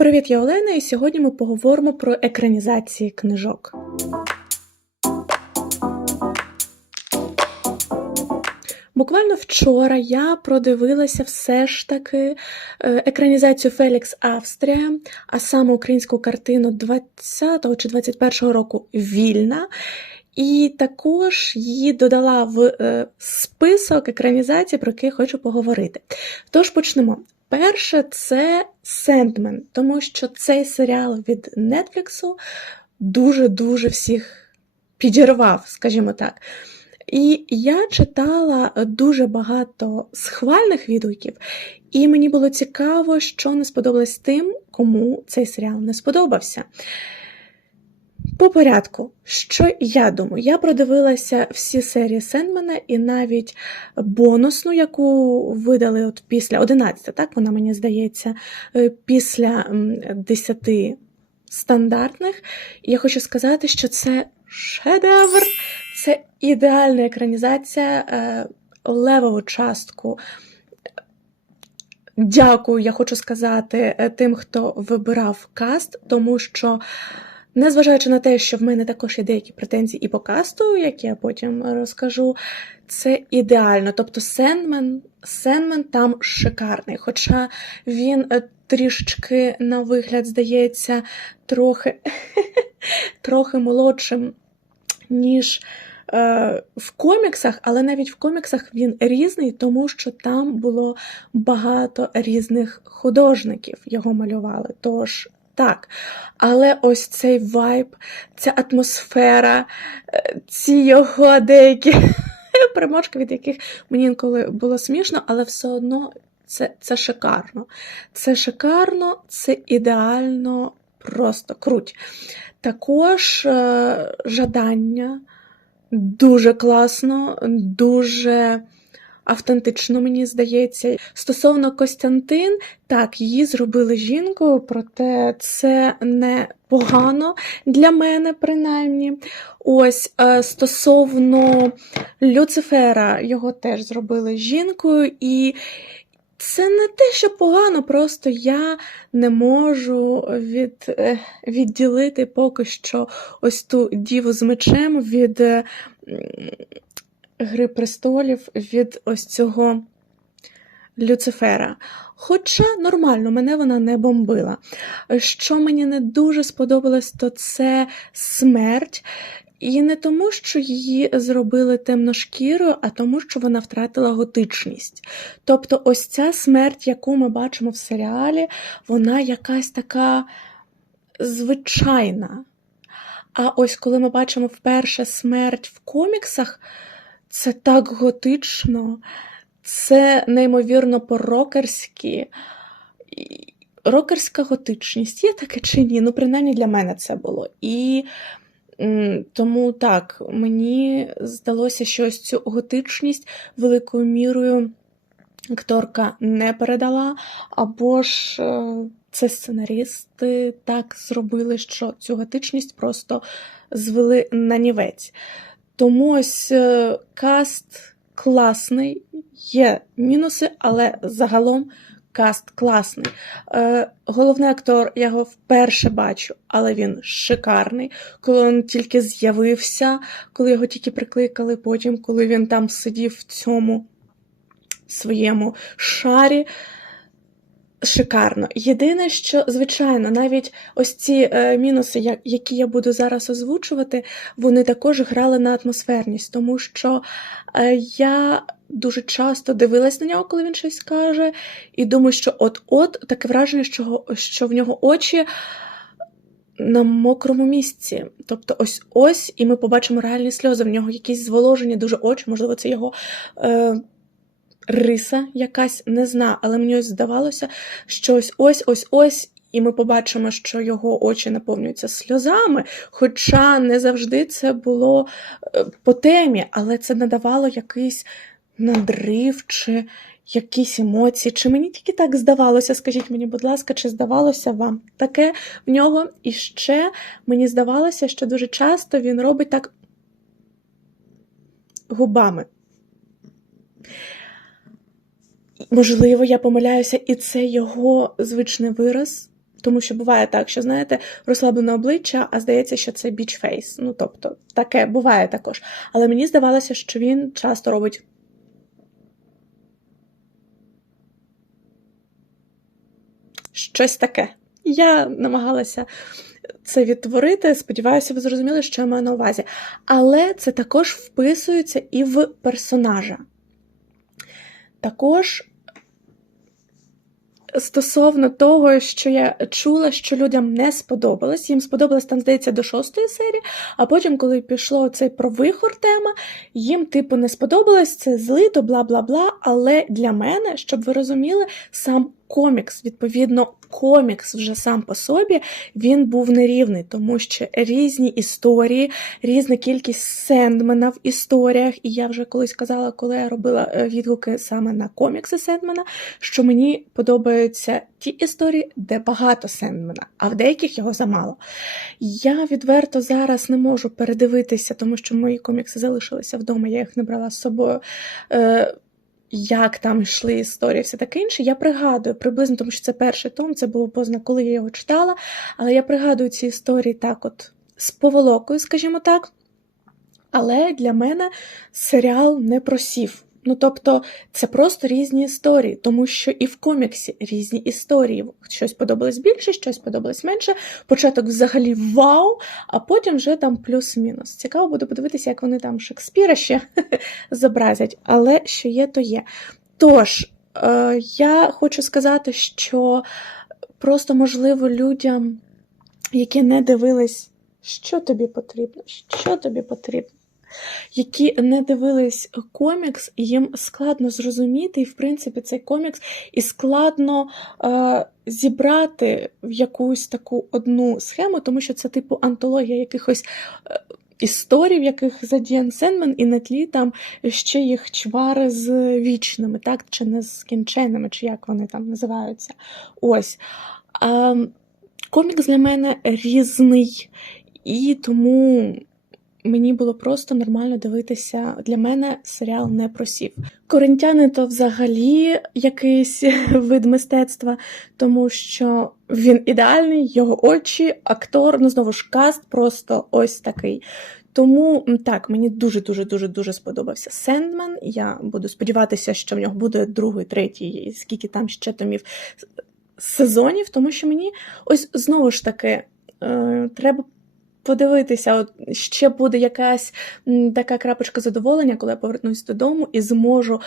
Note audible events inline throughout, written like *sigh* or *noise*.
Привіт, я Олена, і сьогодні ми поговоримо про екранізації книжок. Буквально вчора я продивилася все ж таки е, екранізацію Фелікс Австрія, а саме українську картину 20 чи 21 року Вільна. І також її додала в е, список екранізацій, про які хочу поговорити. Тож почнемо. Перше, це Сендмен, тому що цей серіал від Нетфліксу дуже-дуже всіх підірвав, скажімо так. І я читала дуже багато схвальних відгуків, і мені було цікаво, що не сподобалось тим, кому цей серіал не сподобався. По порядку, що я думаю, я продивилася всі серії Сендмена і навіть бонусну, яку видали от після 11, так вона мені здається, е, після 10 стандартних. Я хочу сказати, що це шедевр, це ідеальна екранізація е, левову частку. Дякую, я хочу сказати е, тим, хто вибирав каст, тому що. Незважаючи на те, що в мене також є деякі претензії і по касту, які я потім розкажу, це ідеально. Тобто Сенмен, Сенмен там шикарний. Хоча він е, трішечки на вигляд здається трохи, *laughs* трохи молодшим, ніж е, в коміксах, але навіть в коміксах він різний, тому що там було багато різних художників його малювали. Тож так, але ось цей вайб, ця атмосфера, е, ці його деякі *laughs* примочки, від яких мені інколи було смішно, але все одно це, це шикарно. Це шикарно, це ідеально, просто круть. Також е, жадання дуже класно, дуже автентично, мені здається. Стосовно Костянтин, так, її зробили жінкою, проте це не погано для мене, принаймні. Ось е, стосовно Люцифера, його теж зробили жінкою, і це не те, що погано, просто я не можу від, е, відділити поки що ось ту діву з мечем від Гри престолів від ось цього Люцифера. Хоча нормально, мене вона не бомбила. Що мені не дуже сподобалось, то це смерть. І не тому, що її зробили темношкірою, а тому, що вона втратила готичність. Тобто, ось ця смерть, яку ми бачимо в серіалі, вона якась така звичайна. А ось коли ми бачимо вперше смерть в коміксах, це так готично, це неймовірно по-рокерськи. Рокерська готичність є таке чи ні? Ну, принаймні для мене це було. І тому так, мені здалося, що ось цю готичність великою мірою акторка не передала, або ж е, це сценарісти так зробили, що цю готичність просто звели на нівець. Тому ось е, каст класний, є мінуси, але загалом каст класний. Е, Головний актор, я його вперше бачу, але він шикарний. Коли він тільки з'явився, коли його тільки прикликали, потім, коли він там сидів в цьому своєму шарі. Шикарно. Єдине, що, звичайно, навіть ось ці е, мінуси, які я буду зараз озвучувати, вони також грали на атмосферність, тому що е, я дуже часто дивилась на нього, коли він щось каже, і думаю, що от-от таке враження, що, що в нього очі. На мокрому місці. Тобто ось ось, і ми побачимо реальні сльози. В нього якісь зволожені дуже очі, можливо, це його е, риса якась, не знаю, але мені ось здавалося, що ось ось ось ось. І ми побачимо, що його очі наповнюються сльозами, хоча не завжди це було е, по темі, але це надавало якийсь надрив чи якісь емоції. Чи мені тільки так здавалося, скажіть мені, будь ласка, чи здавалося вам таке в нього? І ще мені здавалося, що дуже часто він робить так губами. Можливо, я помиляюся, і це його звичний вираз. Тому що буває так, що знаєте, розслаблене обличчя, а здається, що це бічфейс. Ну тобто, таке буває також. Але мені здавалося, що він часто робить. Щось таке. Я намагалася це відтворити. Сподіваюся, ви зрозуміли, що я маю на увазі. Але це також вписується і в персонажа. Також стосовно того, що я чула, що людям не сподобалось. Їм сподобалось там, здається, до шостої серії, а потім, коли пішло цей про вихор тема, їм, типу, не сподобалось, це злито, бла бла бла. Але для мене, щоб ви розуміли, сам комікс, відповідно, комікс вже сам по собі він був нерівний, тому що різні історії, різна кількість Сендмена в історіях. І я вже колись казала, коли я робила е, відгуки саме на комікси Сендмена, що мені подобаються ті історії, де багато Сендмена, а в деяких його замало. Я відверто зараз не можу передивитися, тому що мої комікси залишилися вдома, я їх не брала з собою. Як там йшли історії, все таке інше. Я пригадую приблизно, тому що це перший том, це було поздно, коли я його читала. Але я пригадую ці історії так, от з поволокою, скажімо так. Але для мене серіал не просів. Ну, тобто, це просто різні історії, тому що і в коміксі різні історії. Щось подобалось більше, щось подобалось менше. Початок взагалі вау, а потім вже там плюс-мінус. Цікаво буде подивитися, як вони там Шекспіра ще *laughs* зобразять, але що є, то є. Тож, е, я хочу сказати, що просто можливо людям, які не дивились, що тобі потрібно, що тобі потрібно які не дивились комікс, і їм складно зрозуміти, і в принципі цей комікс і складно е, зібрати в якусь таку одну схему, тому що це типу антологія якихось. Е, Історій, в яких задіян Сенмен, і на тлі там ще їх чвари з вічними, так, чи не з кінченими, чи як вони там називаються. Ось. А, Комікс для мене різний, і тому Мені було просто нормально дивитися. Для мене серіал не просів. Коринтяни то взагалі якийсь *laughs* вид мистецтва, тому що він ідеальний, його очі, актор, ну знову ж каст, просто ось такий. Тому так, мені дуже-дуже дуже дуже сподобався Сендмен. Я буду сподіватися, що в нього буде другий, третій, скільки там ще томів сезонів, тому що мені ось знову ж таки е, треба подивитися, от ще буде якась така крапочка задоволення, коли я повернусь додому і зможу.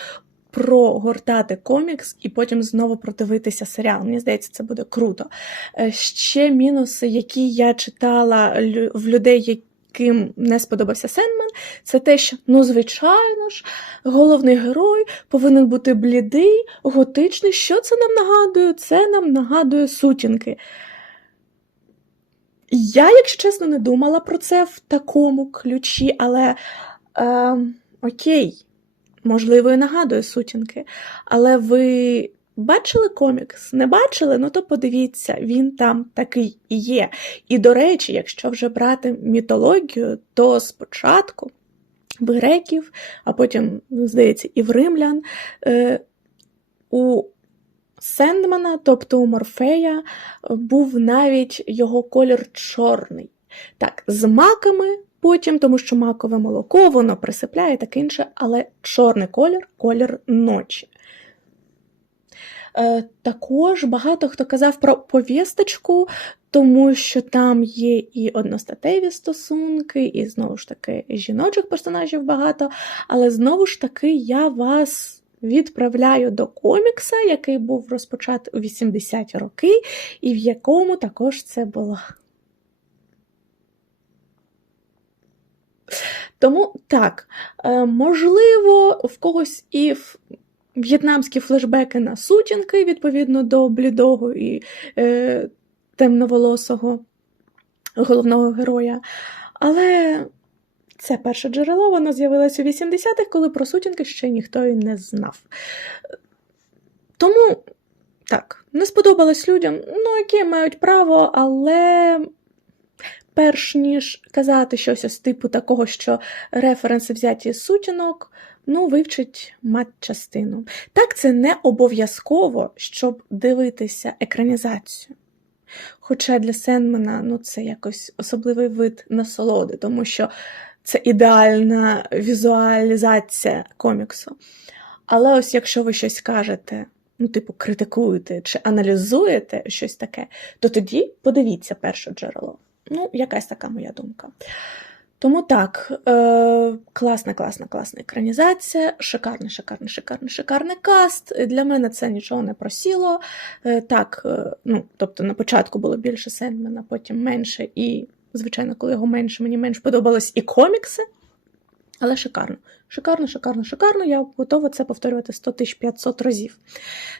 Прогортати комікс і потім знову продивитися серіал. Мені здається, це буде круто. Е, ще мінуси, які я читала в людей, яким не сподобався Сенмен, це те, що, ну, звичайно ж, головний герой повинен бути блідий, готичний. Що це нам нагадує? Це нам нагадує сутінки. Я, якщо чесно, не думала про це в такому ключі, але е, окей, можливо, і нагадує сутінки. Але ви бачили комікс? Не бачили? Ну то подивіться, він там такий і є. І, до речі, якщо вже брати мітологію, то спочатку в греків, а потім, здається, і в римлян. Е, у Сендмана, тобто у Морфея, був навіть його колір чорний. Так, з маками потім, тому що макове молоко, воно присипляє таке інше, але чорний колір колір ночі. Е, також багато хто казав про повісточку, тому що там є і одностатеві стосунки, і знову ж таки жіночих персонажів багато. Але знову ж таки я вас відправляю до комікса, який був розпочатий у 80-ті роки, і в якому також це було. Тому так, е, можливо, в когось і в'єтнамські флешбеки на сутінки, відповідно до блідого і е, темноволосого головного героя. Але це перше джерело, воно з'явилося у 80-х, коли про сутінки ще ніхто і не знав. Тому, так, не сподобалось людям, ну, які мають право, але. Перш ніж казати щось з типу такого, що референси взяті з сутінок, ну, вивчить матчастину. Так, це не обов'язково, щоб дивитися екранізацію. Хоча для Сенмена ну, це якось особливий вид насолоди, тому що це ідеальна візуалізація коміксу. Але ось якщо ви щось кажете, ну, типу, критикуєте чи аналізуєте щось таке, то тоді подивіться перше джерело. Ну, якась така моя думка. Тому так, е, класна, класна, класна екранізація, шикарний, шикарний, шикарний, шикарний каст. Для мене це нічого не просіло. Е, так, е, ну, тобто на початку було більше Сендмена, потім менше, і, звичайно, коли його менше, мені менш подобались і комікси. Але шикарно. Шикарно, шикарно, шикарно. Я готова це повторювати 100 500 разів.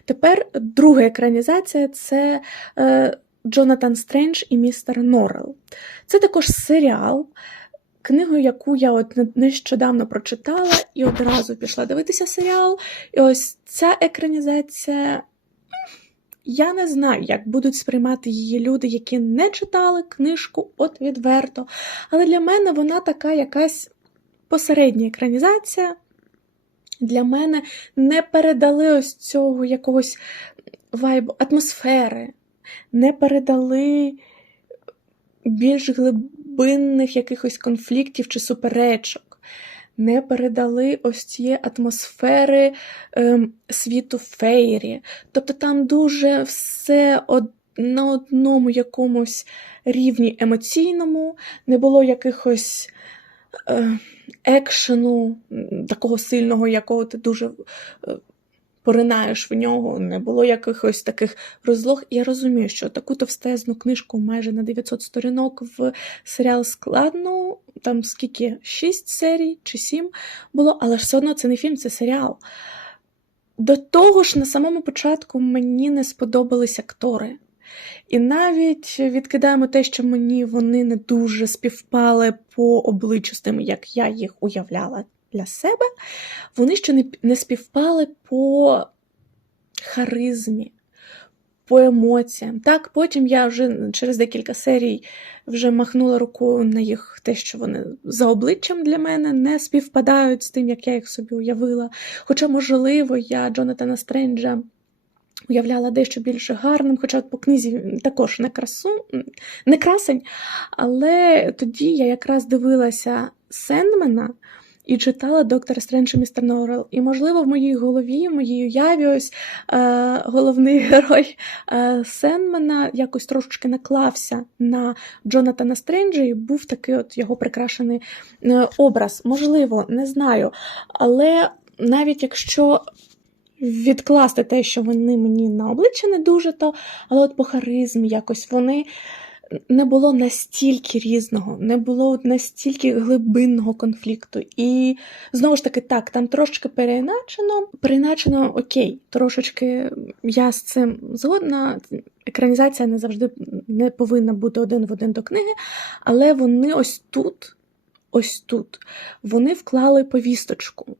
Тепер друга екранізація це е, Джонатан Стрендж і містер Норрел. Це також серіал, книгу, яку я от нещодавно прочитала і одразу пішла дивитися серіал. І ось ця екранізація. Я не знаю, як будуть сприймати її люди, які не читали книжку от відверто. Але для мене вона така якась посередня екранізація. Для мене не передали ось цього якогось вайбу, атмосфери, не передали більш глибинних якихось конфліктів чи суперечок, не передали ось цієї атмосфери ем, світу фейрі. Тобто там дуже все од... на одному якомусь рівні емоційному, не було якихось. Е, екшену, такого сильного, якого ти дуже е, поринаєш в нього, не було якихось таких розлог. Я розумію, що таку товстезну книжку майже на 900 сторінок в серіал складно, там скільки 6 серій чи 7 було, але ж все одно це не фільм, це серіал. До того ж, на самому початку мені не сподобались актори. І навіть відкидаємо те, що мені вони не дуже співпали по обличчю з тим, як я їх уявляла для себе, вони ще не, співпали по харизмі, по емоціям. Так, потім я вже через декілька серій вже махнула рукою на їх те, що вони за обличчям для мене не співпадають з тим, як я їх собі уявила. Хоча, можливо, я Джонатана Стренджа уявляла дещо більше гарним, хоча по книзі також не красу, не красень. Але тоді я якраз дивилася Сендмена і читала доктора Стрендж і містер Норрел. І, можливо, в моїй голові, в моїй уяві, ось е, головний *laughs* герой е, Сендмена якось трошечки наклався на Джонатана Стренджа і був такий от його прикрашений е, образ. Можливо, не знаю. Але навіть якщо відкласти те, що вони мені на обличчя не дуже то, але от по харизмі якось вони. Не було настільки різного, не було настільки глибинного конфлікту. І знову ж таки, так, там трошечки переіначено, переіначено окей, трошечки я з цим згодна. Екранізація не завжди не повинна бути один в один до книги, але вони ось тут, ось тут, вони вклали повісточку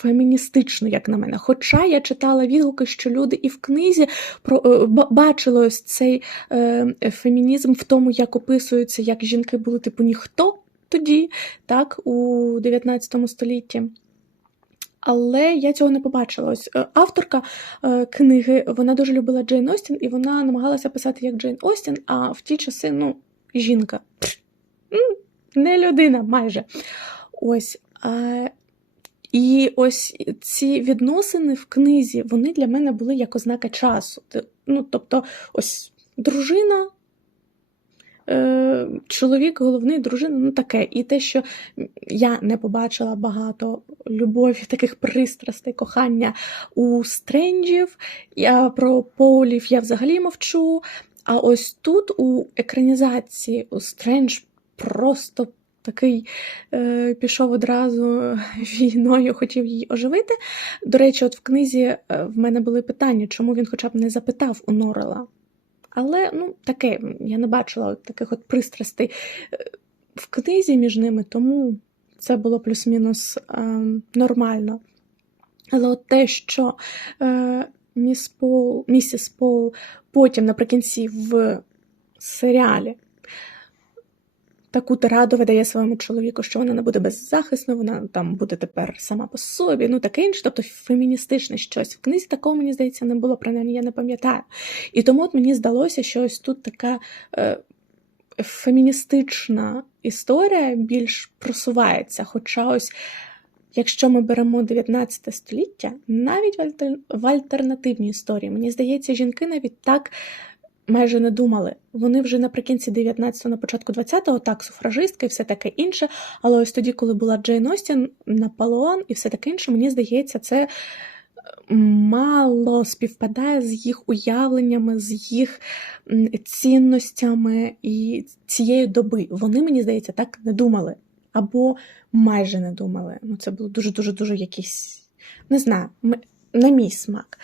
феміністично, як на мене. Хоча я читала відгуки, що люди і в книзі про е, бачили ось цей е, фемінізм в тому, як описується, як жінки були типу ніхто тоді, так, у 19 столітті. Але я цього не побачила. Ось е, авторка книги вона дуже любила Джейн Остін, і вона намагалася писати як Джейн Остін, а в ті часи, ну, жінка. Не людина майже. Ось. І ось ці відносини в книзі, вони для мене були як ознака часу. Ну, Тобто, ось дружина, е, чоловік, головний, дружина, ну таке. І те, що я не побачила багато любові, таких пристрастей, кохання у стренджів, я про полів я взагалі мовчу. А ось тут у екранізації у Стрендж просто такий е, пішов одразу *laughs* війною, хотів її оживити. До речі, от в книзі е, в мене були питання, чому він хоча б не запитав у Норела. Але ну, таке, я не бачила таких от пристрастей е, в книзі між ними, тому це було плюс-мінус е, нормально. Але от те, що е, міс Пол, місіс Пол потім наприкінці в серіалі таку тираду видає своєму чоловіку, що вона не буде беззахисно, вона там буде тепер сама по собі, ну таке інше, тобто феміністичне щось. В книзі такого, мені здається, не було, принаймні я не пам'ятаю. І тому от мені здалося, що ось тут така е, феміністична історія більш просувається. Хоча ось. Якщо ми беремо 19 століття, навіть в альтернативній історії, мені здається, жінки навіть так майже не думали. Вони вже наприкінці 19-го, на початку 20-го, так, суфражистка і все таке інше. Але ось тоді, коли була Джейн Остін, Наполеон і все таке інше, мені здається, це мало співпадає з їх уявленнями, з їх цінностями і цієї доби. Вони, мені здається, так не думали. Або майже не думали. Ну, це було дуже-дуже дуже якийсь, не знаю, на мій смак.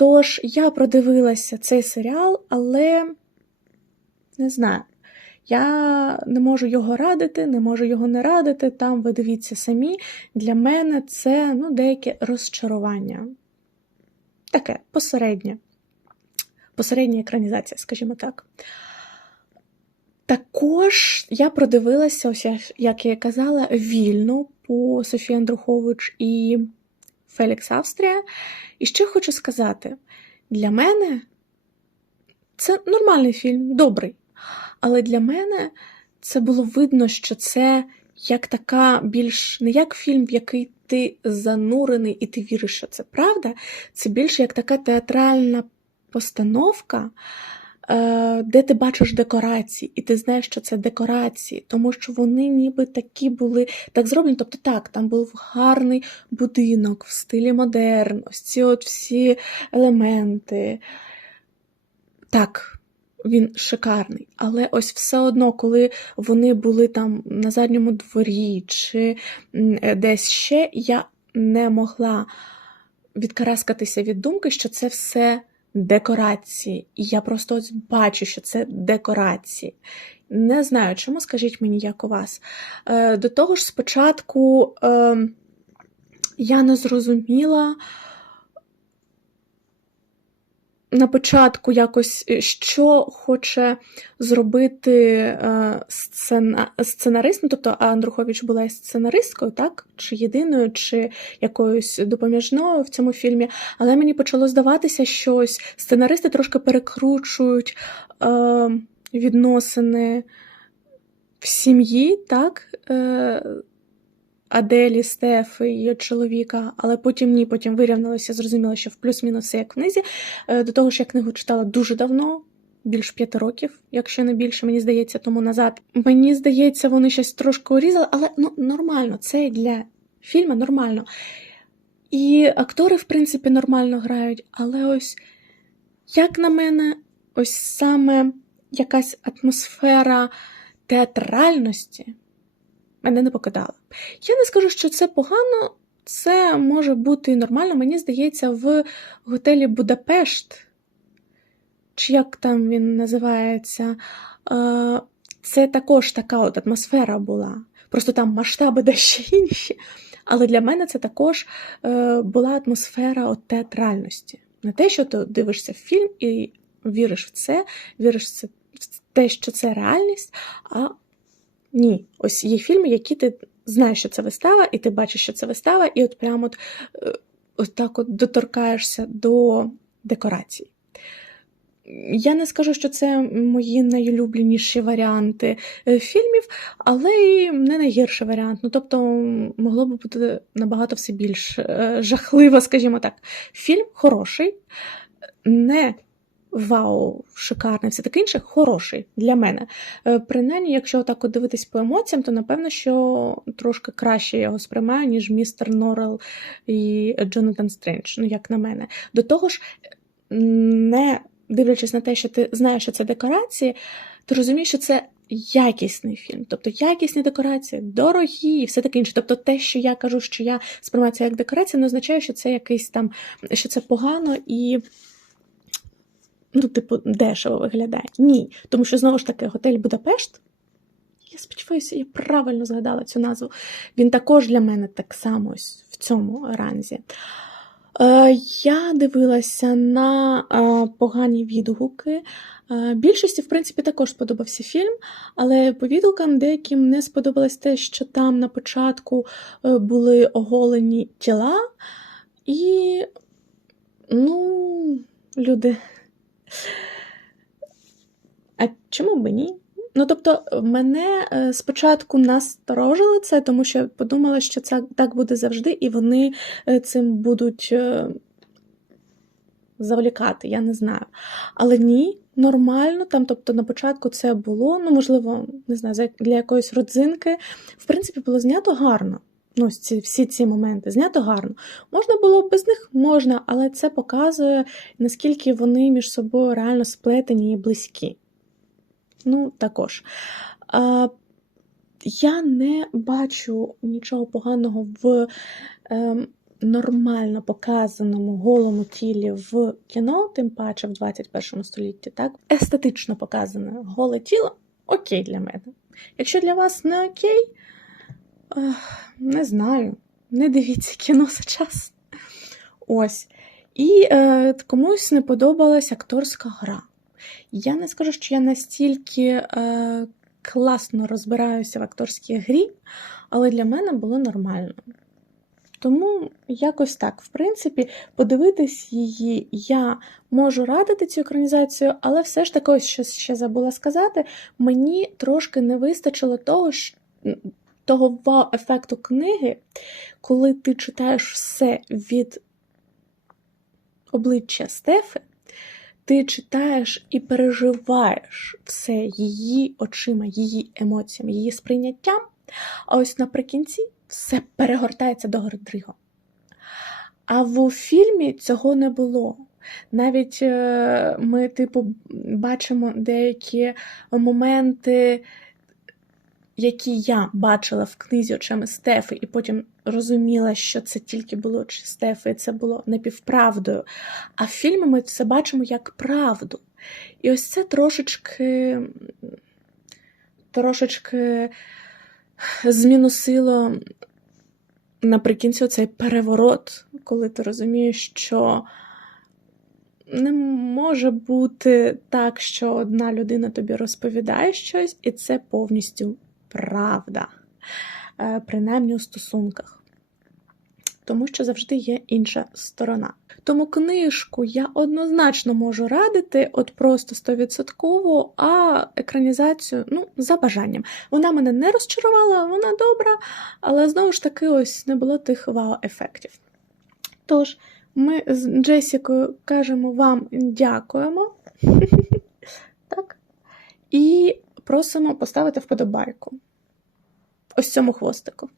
Тож я продивилася цей серіал, але не знаю, я не можу його радити, не можу його не радити. Там ви дивіться самі. Для мене це ну, деяке розчарування. Таке посереднє. Посередня екранізація, скажімо так. Також я продивилася, ось як я казала, вільну по Софії Андрухович і Фелікс Австрія. І ще хочу сказати: для мене це нормальний фільм, добрий. Але для мене це було видно, що це як така більш не як фільм, в який ти занурений і ти віриш, що це правда. Це більше як така театральна постановка. Е, де ти бачиш декорації, і ти знаєш, що це декорації, тому що вони ніби такі були так зроблені. Тобто, так, там був гарний будинок в стилі модерн, ось ці от всі елементи. Так, він шикарний. Але ось все одно, коли вони були там на задньому дворі чи десь ще, я не могла відкараскатися від думки, що це все декорації. І я просто ось бачу, що це декорації. Не знаю, чому скажіть мені, як у вас. Е, До того ж, спочатку е, я не зрозуміла. На початку якось е, що хоче зробити е, сцена, сценарист, ну, тобто Андрухович була сценаристкою, так? Чи єдиною, чи якоюсь допоміжною в цьому фільмі. Але мені почало здаватися, що ось сценаристи трошки перекручують е, відносини в сім'ї, так? Е, Аделі, Стеф її чоловіка, але потім ні, потім вирівнялося, зрозуміло, що в плюс-мінус все як в книзі. Е, до того ж, я книгу читала дуже давно, більш п'яти років, якщо не більше, мені здається, тому назад. Мені здається, вони щось трошки урізали, але ну, нормально, це для фільму нормально. І актори, в принципі, нормально грають, але ось, як на мене, ось саме якась атмосфера театральності мене не покидала. Я не скажу, що це погано, це може бути нормально. Мені здається, в готелі Будапешт, чи як там він називається, е, це також така от атмосфера була. Просто там масштаби *laughs* дещо інші. Але для мене це також е, була атмосфера от театральності. Не те, що ти дивишся фільм і віриш в це, віриш в те, що це реальність, а ні, ось є фільми, які ти знаєш, що це вистава, і ти бачиш, що це вистава, і от прямо от, е, от так от доторкаєшся до декорацій. Я не скажу, що це мої найулюбленіші варіанти е, фільмів, але і не найгірший варіант. Ну, тобто, могло б бути набагато все більш е, жахливо, скажімо так. Фільм хороший, не вау, шикарний, все таке інше, хороший для мене. Е, принаймні, якщо так от дивитись по емоціям, то напевно, що трошки краще я його сприймаю, ніж містер Норрел і Джонатан Стрендж, ну, як на мене. До того ж, не дивлячись на те, що ти знаєш, що це декорації, ти розумієш, що це. Якісний фільм, тобто якісні декорації, дорогі і все таке інше. Тобто, те, що я кажу, що я сприймаю це як декорація, не означає, що це якийсь там, що це погано і ну, типу, дешево виглядає. Ні. Тому що, знову ж таки, готель Будапешт. Я сподіваюся, я правильно згадала цю назву. Він також для мене так само ось в цьому ранзі. Е, Я дивилася на е, погані відгуки. Е, Більшості, в принципі, також сподобався фільм, але по відгукам деяким не сподобалось те, що там на початку е, були оголені тіла, і, ну, люди. А чому б ні? Ну, тобто, мене е, спочатку насторожило це, тому що подумала, що це так буде завжди, і вони е, цим будуть е, завлікати, я не знаю. Але ні, нормально. Там, тобто, на початку це було, ну, можливо, не знаю, для якоїсь родзинки. В принципі, було знято гарно. Ну, ці, всі ці моменти знято гарно. Можна було без них можна, але це показує, наскільки вони між собою реально сплетені і близькі. Ну, також. А, я не бачу нічого поганого в ем, нормально показаному голому тілі в кіно, тим паче в 21 столітті, так? Естетично показане голе тіло окей для мене. Якщо для вас не окей, не знаю. Не дивіться кіно зараз. Ось. І е, комусь не подобалась акторська гра. Я не скажу, що я настільки е, класно розбираюся в акторській грі, але для мене було нормально. Тому якось так, в принципі, подивитись її я можу радити цю екранізацію, але все ж таки, ось що ще забула сказати, мені трошки не вистачило того, того вау-ефекту книги, коли ти читаєш все від обличчя Стефи, ти читаєш і переживаєш все її очима, її емоціями, її сприйняттям, а ось наприкінці все перегортається до Гордріго. А в фільмі цього не було. Навіть е, ми, типу, бачимо деякі моменти, які я бачила в книзі очима Стефи, і потім розуміла, що це тільки було очі Стефи, і це було напівправдою. А в фільмі ми це бачимо як правду. І ось це трошечки, трошечки змінусило наприкінці цей переворот, коли ти розумієш, що не може бути так, що одна людина тобі розповідає щось, і це повністю правда, Е, принаймні у стосунках. Тому що завжди є інша сторона. Тому книжку я однозначно можу радити, от просто стовідсотково, а екранізацію, ну, за бажанням. Вона мене не розчарувала, вона добра, але знову ж таки, ось не було тих вау-ефектів. Тож, ми з Джесікою кажемо вам дякуємо. *laughs* Так. І просимо поставити вподобайку. Ось цьому хвостику.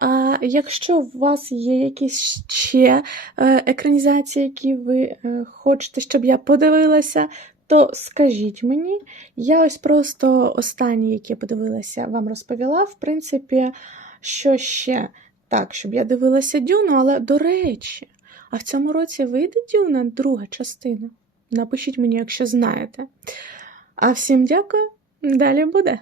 А якщо у вас є якісь ще е, екранізації, які ви е, хочете, щоб я подивилася, то скажіть мені. Я ось просто останні, які я подивилася, вам розповіла. В принципі, що ще так, щоб я дивилася Дюну, але до речі, а в цьому році вийде Дюна друга частина. Напишіть мені, якщо знаєте. А всім дякую, далі буде.